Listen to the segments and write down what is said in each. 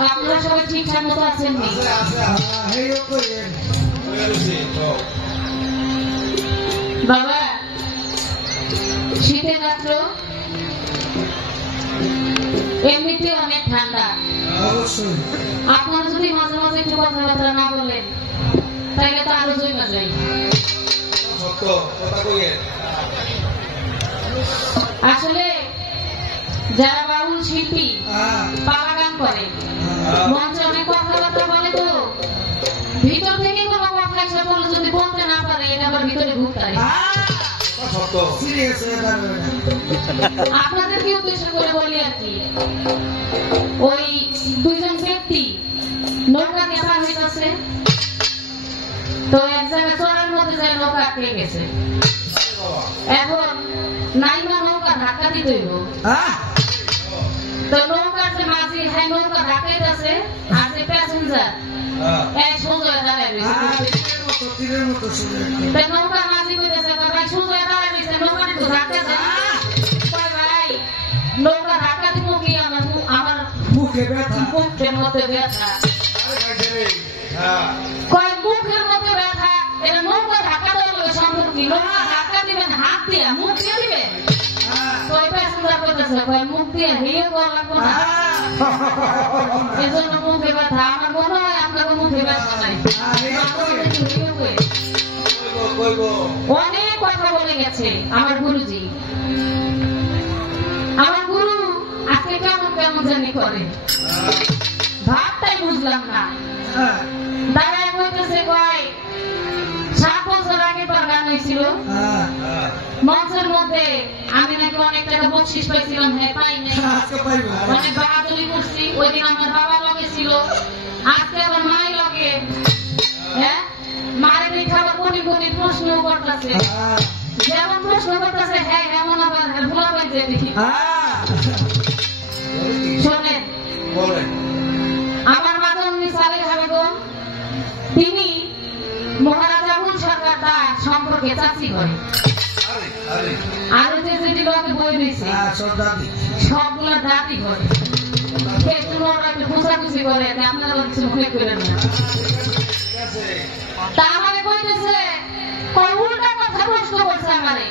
আপনারা সবাই ঠিকঠাক মতো আছেন? বাবা, শীতের রাত্র, এমনিতে অনেক ঠান্ডা। আপনারা যদি মাঝে মাঝে একটু কথাবার্তা না বলেন তাহলে তো আরো জমে যায়। আসলে যারা বাউল শিল্পী পালা গান করে মঞ্চে অনেক কথাবার্তা বলে, তো ভিতর থেকে কোনো কথা এসে বলে যদি বলতে না পারে এটা আবার ভিতরে ঢুকতে আপনাদেরকে উদ্দেশ্য করে বলি আর কি। ওই দুইজন ব্যক্তি নৌকা নিয়ে পার হইতেছে, তো এক জায়গায় চরের মধ্যে যায় নৌকা আটকে গেছে। এখন নাইমা নৌকা ধাক্কা দিতে হইব, তো নৌকার যে মাঝি হ্যাঁ নৌকা ধাক্কাইতেছে আর যে প্যাসেঞ্জার এক সোজা দাঁড়ায় রয়েছে। নৌকার মাঝি কইতেছে ভাই সোজা দাঁড়ায় রয়েছে, নৌকা একটু ধাক্কা দেয়। ভাই নৌকা ধাক্কা দিব কি আমার মুখের মধ্যে ব্যথা, কয় মুখের মধ্যে ব্যথা, এটা নৌকা ধাক্কা দেওয়ার লগে সম্পর্ক কি? নৌকা ধাক্কা দিবেন হাত দিয়ে, মুখ দিয়ে দিবেন? মুখ দিয়ে হেয়ে লাগবো না, এজন্য মুখে ব্যথা। আমার মনে হয় আপনার মুখে ব্যথা নাই, অনেক কথা বলে গেছে আমার গুরুজি। আমার গুরু আজকে কেমন কেমন জানি করে, ভাবটাই বুঝলাম না। দাঁড়ায় বলতেছে কয় 7 বছর আগে পর গান হয়েছিল মঞ্চের মধ্যে, আমি নাকি অনেক টাকা বকশিস পাইছিলাম। হ্যাঁ পাই নাই, অনেক বাহাদুরি করছি। ওই দিন আমার বাবা লগে ছিল, আজকে আমার মাই লগে। হ্যাঁ মারে দেখে আবার কোটি কোটি প্রশ্ন করতেছে, যেমন প্রশ্ন করতেছে হ্যাঁ এমন আবার ভুলা পাইছে দেখি। শোনেন, আমার মাঝে উনি সালেহ বেগম, তিনি মহারাজা আবুল সরকার তার সম্পর্কে চাকরি করে। আর যে যেটি লোকে বই দিয়েছে সবগুলো দাঁতি করে, একটু খোঁচাখুচি করে, আপনারা কিছু মনে করেন না। তা আমাকে কইতেছে উল্টা কথা প্রশ্ন করছে, আমারে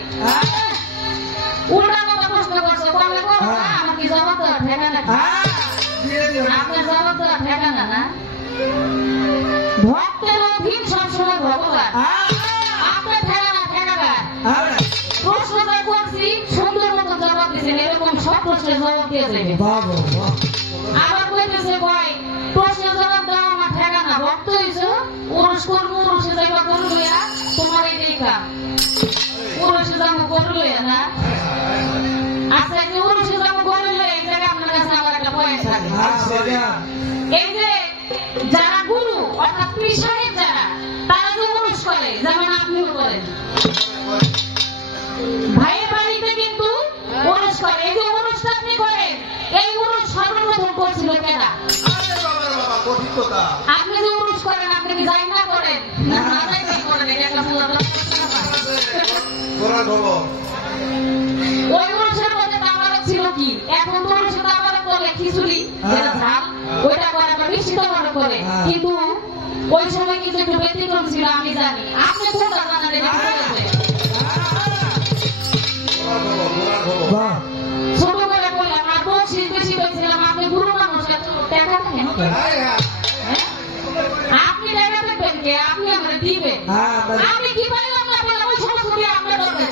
উল্টা কথা প্রশ্ন করছে। আমার কি জবাব দেওয়া ঠেকা না? আপনার জবাব দেওয়া ঠেকা না? না, ভক্তের অধীন সবসময় ভগবান, আপনার ঠেকানা ঠেকাবার প্রশ্নটা করছি, সুন্দর মতো জবাব দিচ্ছেন, এরকম সব প্রশ্নের জবাব দিয়ে দেবে। আবার কইতেছে ভাই প্রশ্নের জবাব দেওয়া আমার ঠেকানা, ভক্ত হয়েছো উরুষ করবো, উরুষে যাইবা করু লইয়া তোমার এই দেখা উরুষে যাবো করু লইয়া না। আচ্ছা এই যে উরুষে যাবো করু লইয়া এই জায়গায় আপনার কাছে আমার একটা পয়েন্ট থাকে। এই যে যারা গুরু অর্থাৎ পীর সাহেব যারা, তারা যে উরুষ করে, যেমন আপনিও করেন, ভাইয়ের বাড়িতে কিন্তু উরুষ করে। এই যে উরুষটা আপনি করেন, এই উরুষ সর্বপ্রথম করছিল কেনা? আপনি যে উরুষ করেন, আপনি কি যাই না করেন? ওই উরুষের মধ্যে তাবারক ছিল কি? এখন তো উরুষে তাবারক বলে খিচুড়ি, যেটা ঝাল, ওইটা করে বা মিষ্টি তাবারক করে, কিন্তু ওই সময় কিন্তু একটু ব্যতিক্রম ছিল, আমি জানি। আপনি কোনটা জানেন? এটা ছোট করে বললাম, আর বকশিস বেশি পেয়েছিলাম, আপনি গুরু মানুষ, টাকা দেখেন, আপনি টাকা দেখবেন কে? আপনি আমাদের দিবেন, আপনি কি পাইলাম না পেলাম ওই সমস্ত দিয়ে আপনার দরকার।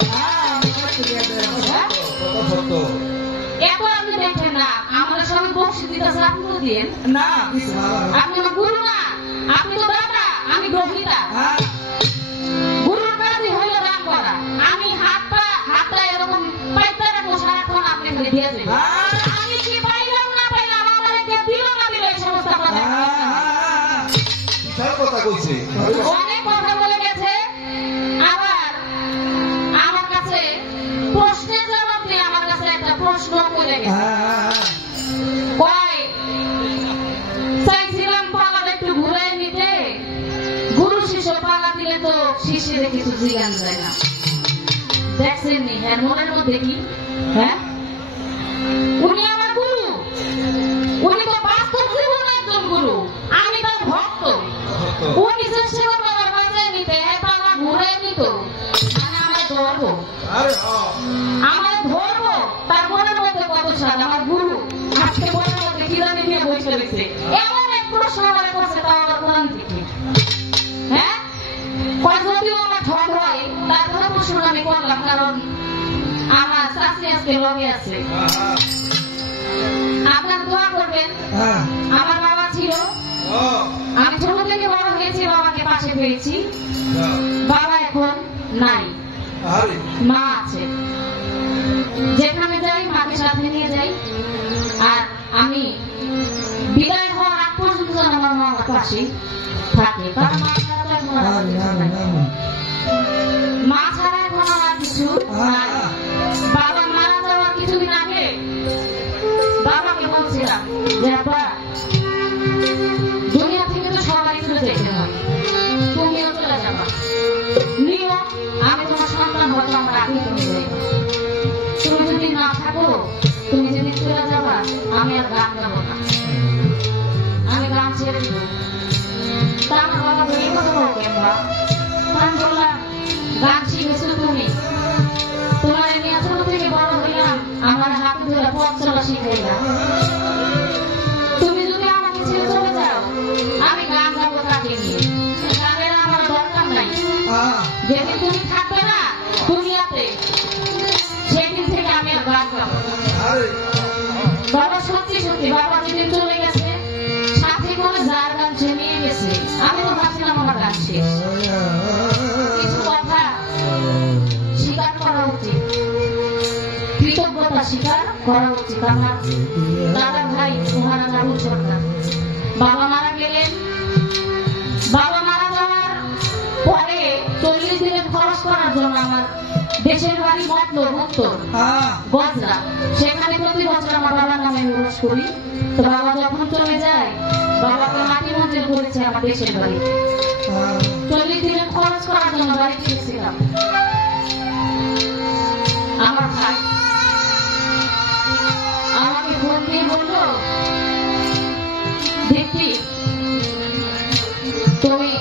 এত আপনি দেখেন না, আমাদের সঙ্গে বকশিস দিতেছে, আপনি তো দিন না। আপনি আমার গুরু না, আপনি তো দাদা, আমি গ্রহিতা। গুরুর কাজই হইল দান করা। আমি হাতটা এরকম পাইতে রাখবো সারাক্ষণ, আপনি খালি দিয়ে দেবেন। আমি কি পাইলাম না পাইলাম, আমাদেরকে দিল না দিল, এই সমস্ত কথা অনেক কথা বলে গেছে। আবার আমার কাছে প্রশ্নের জবাব দিয়ে আমার কাছে একটা প্রশ্ন করে গেছে, চাইছিলাম পালাটা একটু ঘুরে নিতে, গুরু শিষ্য পালা দিলে তো শিষ্যের কিছু জিজ্ঞান যায় না। দেখছেন নি হ্যাঁ মনের মধ্যে কি? হ্যাঁ উনি আমার গুরু, উনি তো বাস্তব জীবনে বসে রয়েছে এমন এক প্রশ্ন মনে করছে তাও আবার কোরআন থেকে হ্যাঁ কয় যদিও আমার ঠক হয় তারপরে প্রশ্ন আমি করলাম কারণ আমার শাস্তি আজকে লগে আছে আপনার দোয়া করবেন আমার বাবা ছিল আমি ছোট থেকে বড় হয়েছি বাবাকে পাশে পেয়েছি বাবা এখন নাই মা আছে যেখানে যাই মাকে সাথে নিয়ে যাই আর আমি বিদায় হওয়ার আগ পর্যন্ত আমার মা আমার পাশে থাকে কারণ মা ছাড়া এখন আমার কিছু নাই বাবা মারা যাওয়ার কিছুদিন আগে বাবাকে বলছিলাম যে বাবা দুনিয়া থেকে তো সবাই চলে যেতে হয় তুমিও চলে যাবা নিও আমি তোমার সন্তান হয়তো আমার আগে তুমি যাইবা তুমি যদি না থাকো তুমি যদি চলে যাবা আমি আর গান গাবো না আমি গান ছেড়ে দিব তা আমার বাবা ধরে কথা বলো কেমন আমি বললাম গান শিখেছো তুমি তোমার নিয়ে ছোট থেকে বড় হইলাম আমার হাতে ধরে পথ চলা শিখাইলাম তুমি যদি আমাকে ছেড়ে চলে যাও আমি গান গাবো তাকে নিয়ে গানের আমার দরকার নাই যেদিন তুমি থাকবে না দুনিয়াতে সেদিন থেকে আমি আর গান গাবো বাবা সত্যি সত্যি বাবা যেদিন চলে গেছে সাথে করে যার গান সে নিয়ে গেছে আমি তো ভাবছিলাম আমার গান শেষ কিছু কথা স্বীকার করা উচিত কৃতজ্ঞতা স্বীকার করা উচিত আমার দাদা ভাই মহারাজ আবুল সরকার বাবা মারা গেলেন বাবা মারা যাওয়ার পরে 40 দিনের খরচ করার জন্য আমার দেশের বাড়ি উত্তর গজরা সেখানে প্রতি বছর আমার বাবার নামে উরস করি তো বাবা যখন চলে যায় বাবাকে মাটি মঞ্জুর করেছে আমার দেশের বাড়ি 40 দিনের খরচ করার জন্য বাড়িতে গেছিলাম আমার ভাই আমাকে ফোন দিয়ে বললো দেখি তুমি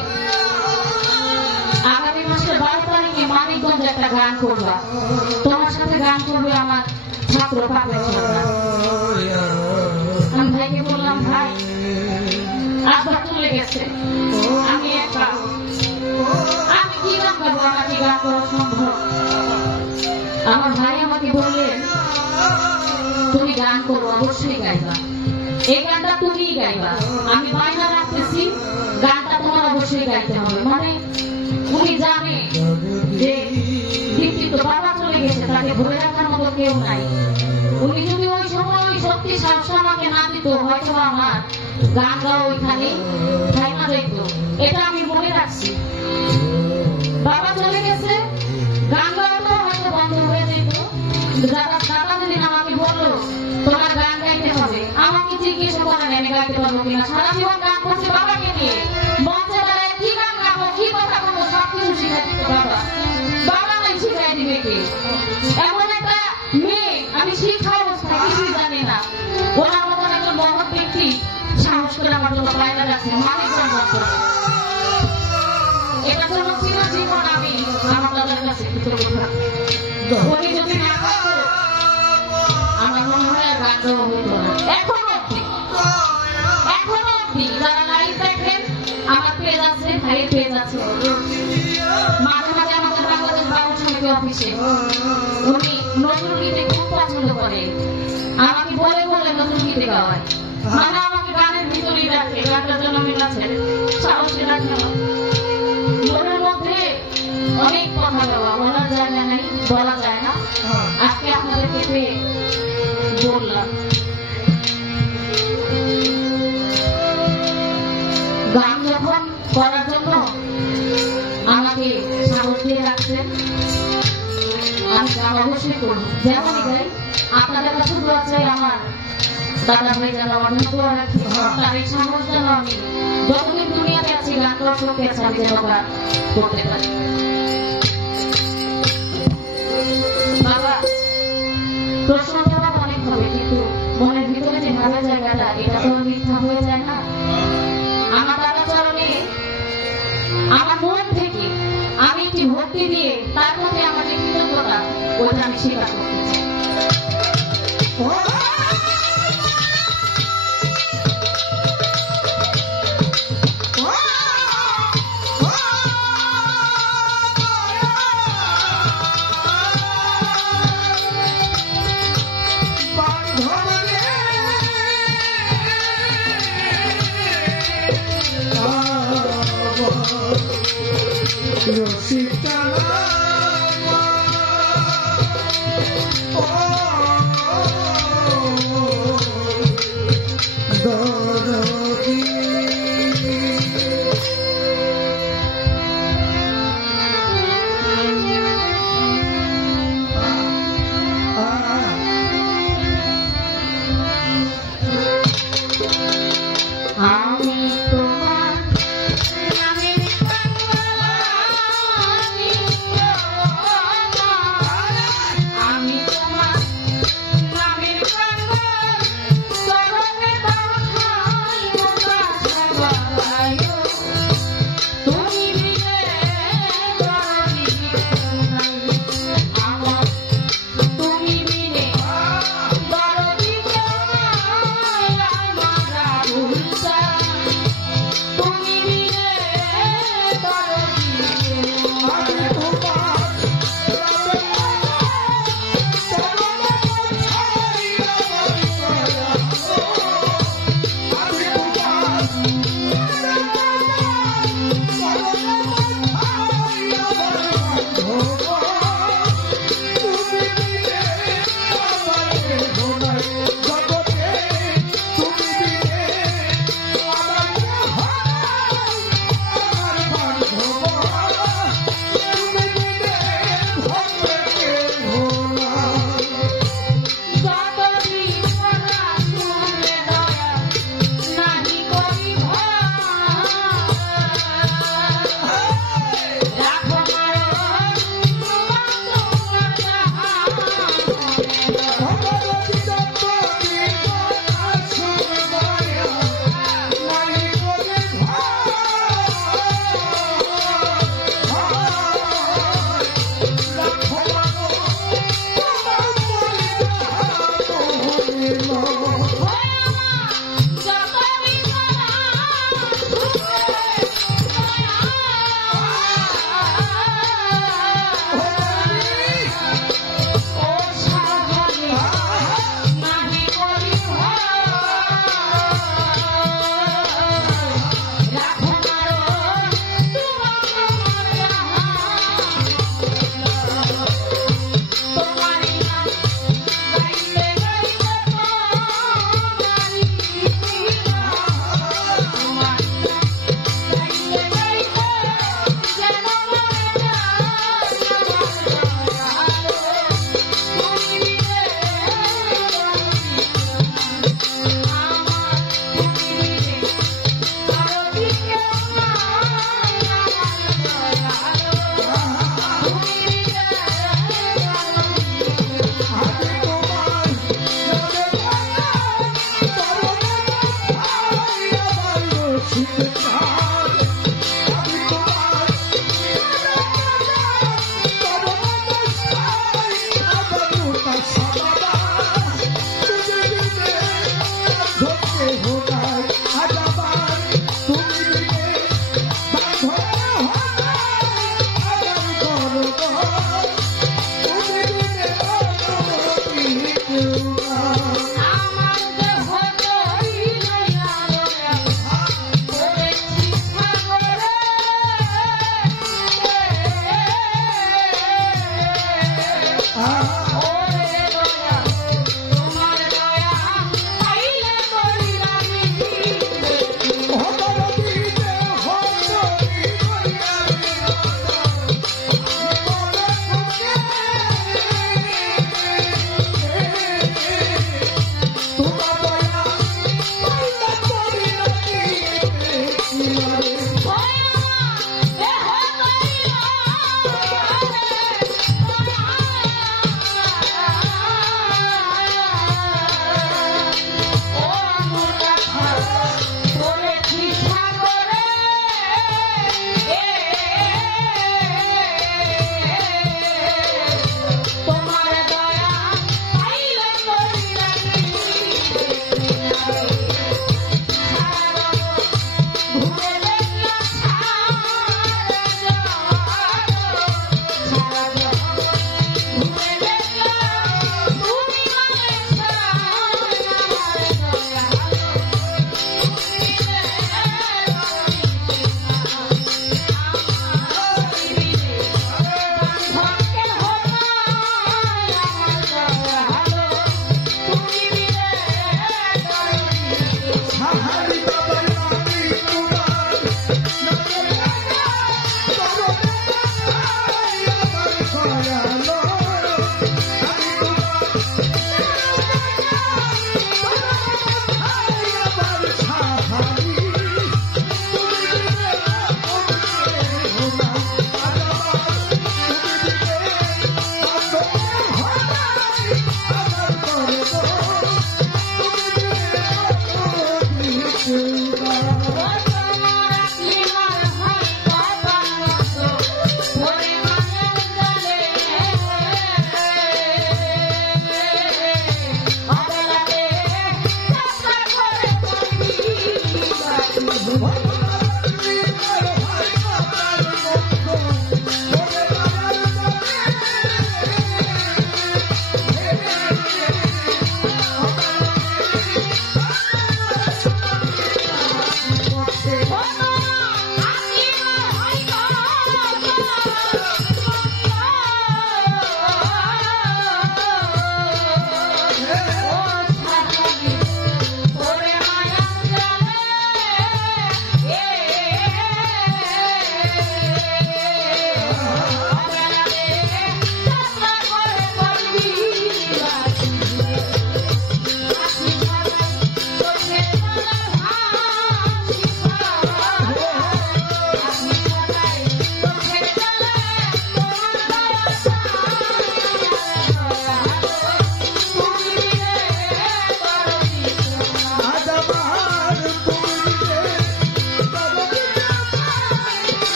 আগামী মাসের 12 তারিখে মানিকগঞ্জে একটা গান করবা তোমার সাথে গান করবে আমার ছাত্র পাপের ছেলেরা আমি ভাইকে বললাম ভাই আব্বা চলে গেছে আমি একা আমি কি গান গাবো আমাকে গান করা সম্ভব আমার ভাই আমাকে বললেন তুমি গান করো অবশ্যই গাইবা এই গানটা তুমিই গাইবা আমি বায়না রাখতেছি গানটা তোমার অবশ্যই গাইতে হবে মানে উনি জানে যে দীপ্তিত বাবা চলে গেছে তাকে ধরে রাখার মতো কেউ নাই উনি যদি ওই সময় ওই শক্তি সাহস আমাকে না দিত হয়তো আমার গান গাওয়া ওইখানে থাইমা যেত এটা আমি মনে রাখছি বাবা চলে গেছে গান গাওয়াটা হয়তো বন্ধ হয়ে যেত দাদা যেদিন আমাকে বললো তোমার গান গাইতে হবে আমাকে জিজ্ঞেস করেন আমি গাইতে পারবো কিনা সারা জীবন গান করছি বাবাকে নিয়ে মঞ্চে দাঁড়ায় কি গান গাবো কি কথা বলবো সবকিছু শিখাই দিত বাবা নাই শিখাই দিবে কে এমন একটা মেয়ে আমি শিক্ষা অবস্থায় কিছুই জানি না ওনার মতন একজন মহৎ ব্যক্তি সাহস করে আমার জন্য বাইরে রাখছে মানিকগঞ্জ এটা জন্য চিরজীবন আমি আমার দাদার কাছে কৃতজ্ঞ উনি যদি না থাকতো আমার মনে হয় গান গাওয়া হতো না এখনো অব্দি যারা লাইভ দেখেন আমার পেজ আছে ভাইয়ের পেজ আছে মাঝে মাঝে আমাদের বাংলাদেশ বাউল সমিতি অফিসে উনি নজরুল গীতে খুব পছন্দ করে আমাকে বলে বলে নজরুল গীতে গাওয়ায় মানে আমাকে গানের ভিতরেই রাখে গানটার জন্য আমি কাছে সাহসে রাখে মনের মধ্যে অনেক কথা বাবা বলার জায়গা নেই বলা যায় না আজকে আপনাদেরকে পেয়ে বললাম গান যখন করার জন্য আমাকে সাহস দিয়ে রাখছেন আমি গান অবশ্যই করবো যেমনই গাই আপনাদের কাছে দোয়া চাই আমার দাদা ভাই যারা আমার জন্য দোয়া রাখি তার এই সাহস যেন আমি যতদিন দুনিয়াতে আছি গান করার শক্তি আছে আমি যেন গান করতে পারি বাবা প্রশ্ন জবাব অনেক হবে কিন্তু মনের ভিতরে যে ভালো জায়গাটা এটা তো মিথ্যা হয়ে যায় না আমার দাদা চরণে আমার মন থেকে আমি একটি ভক্তি দিয়ে তার প্রতি আমার যে কৃতজ্ঞতা ওইটা আমি স্বীকার করতে চাই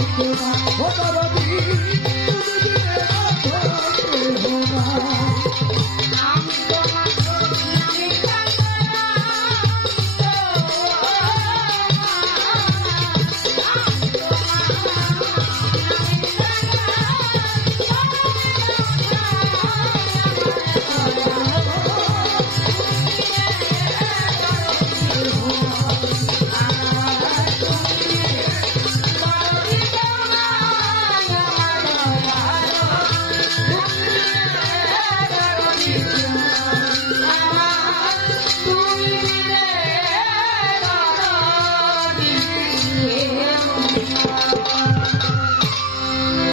দেখতে না ও দরদি